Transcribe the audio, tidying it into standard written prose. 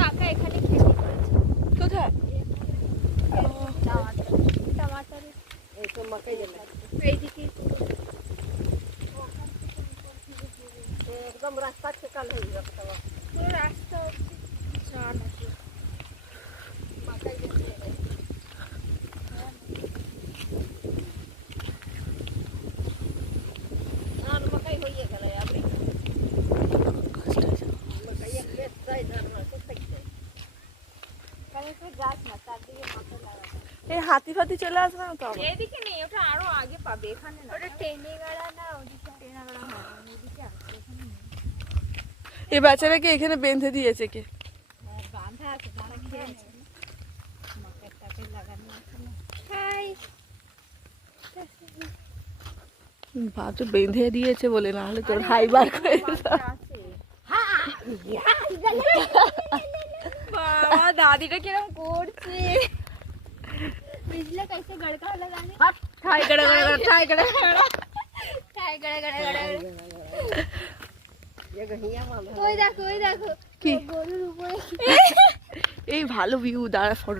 কাকা এখানে খেতে করেছে। কোথায়? टमाटर এই তো মাকাই গেলে এইদিকে একদম রাস্তা চেকাল হয়ে যাবে তো পুরো রাস্তা চা নাকি মাকাই গেলে আর মাকাই হয়ে গেল আপনি মাকাই এক বেশ যাই না তো থাকতে কারণ তো গাছ না তার দিকে মাথা লাগা এই হাতি ফাতি চলে আসবে না তো আবার? এদিকে নেই, ওটা আরো আগে পাবে, এখানে না। ওটা টেনে গাড়া না, ওদিকে টেনে গাড়া হয় না, ওদিকে আছে, এখানে নেই। এই বাচ্চাটাকে এখানে বেঁধে দিয়েছে কে? বাঁধা আছে, যারা খেয়েছে মাথার টাকে লাগানো আছে না। হাই ভাবছো বেঁধে দিয়েছে বলে, না হলে তোর হাই বার করে দিত। আছে বাবা দাদিটা কিরম করছে, बिजली कैसे गड़का लगाने ঠাই গড়া গড়া ঠাই গড়া ठाई गड़े गड़े गड़े ये गहिया माल ওই দেখো কি? গরুর উপরে এই ভালো ভিউ, দাঁড়া ফটো